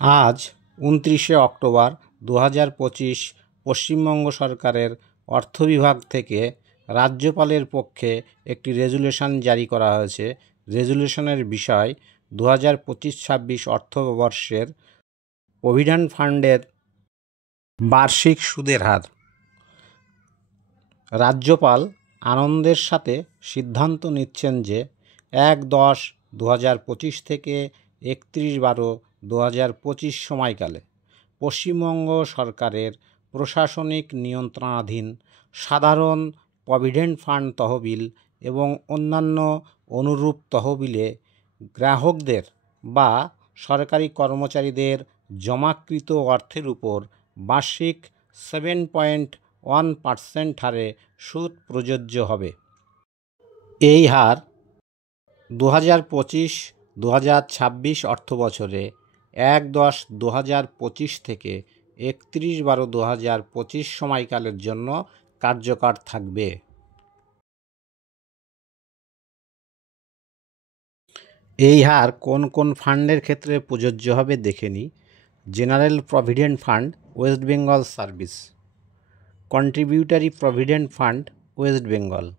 আজ ২৯শে অক্টোবর ২০২৫ পশ্চিমবঙ্গ সরকারের অর্থ বিভাগ থেকে রাজ্যপালের পক্ষে একটি রেজুলেশন জারি করা হয়েছে। রেজুলেশনের বিষয় ২০২৫-২৬ অর্থবর্ষের প্রভিডেন্ট ফান্ডের বার্ষিক সুদের হার। রাজ্যপাল আনন্দের সাথে সিদ্ধান্ত নিচ্ছেন যে ১/১০/২০২৫ থেকে ৩১/১২/২০২৫ সময়কালে পশ্চিমবঙ্গ সরকারের প্রশাসনিক নিয়ন্ত্রণাধীন সাধারণ প্রভিডেন্ট ফান্ড তহবিল এবং অন্যান্য অনুরূপ তহবিলে গ্রাহকদের বা সরকারি কর্মচারীদের জমাকৃত অর্থের উপর বার্ষিক 7.1% হারে সুদ প্রযোজ্য হবে। এই হার ২০২৫-২০২৬ অর্থবছরে ১/১০/২০২৫ থেকে ৩১/১২/২০২৫ সময়কালের জন্য কার্যকর থাকবে। এই হার কোন কোন ফান্ডের ক্ষেত্রে প্রযোজ্য হবে দেখে নিই। General provident fund, West Bengal service. Contributory provident fund, West Bengal.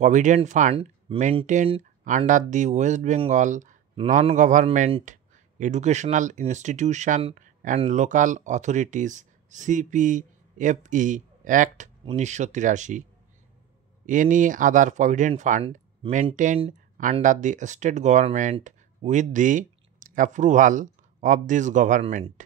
Provident fund maintained under the West Bengal Non-Government Educational Institution and Local Authorities CPFE Act 1983. Any other provident fund maintained under the state government with the approval of this government.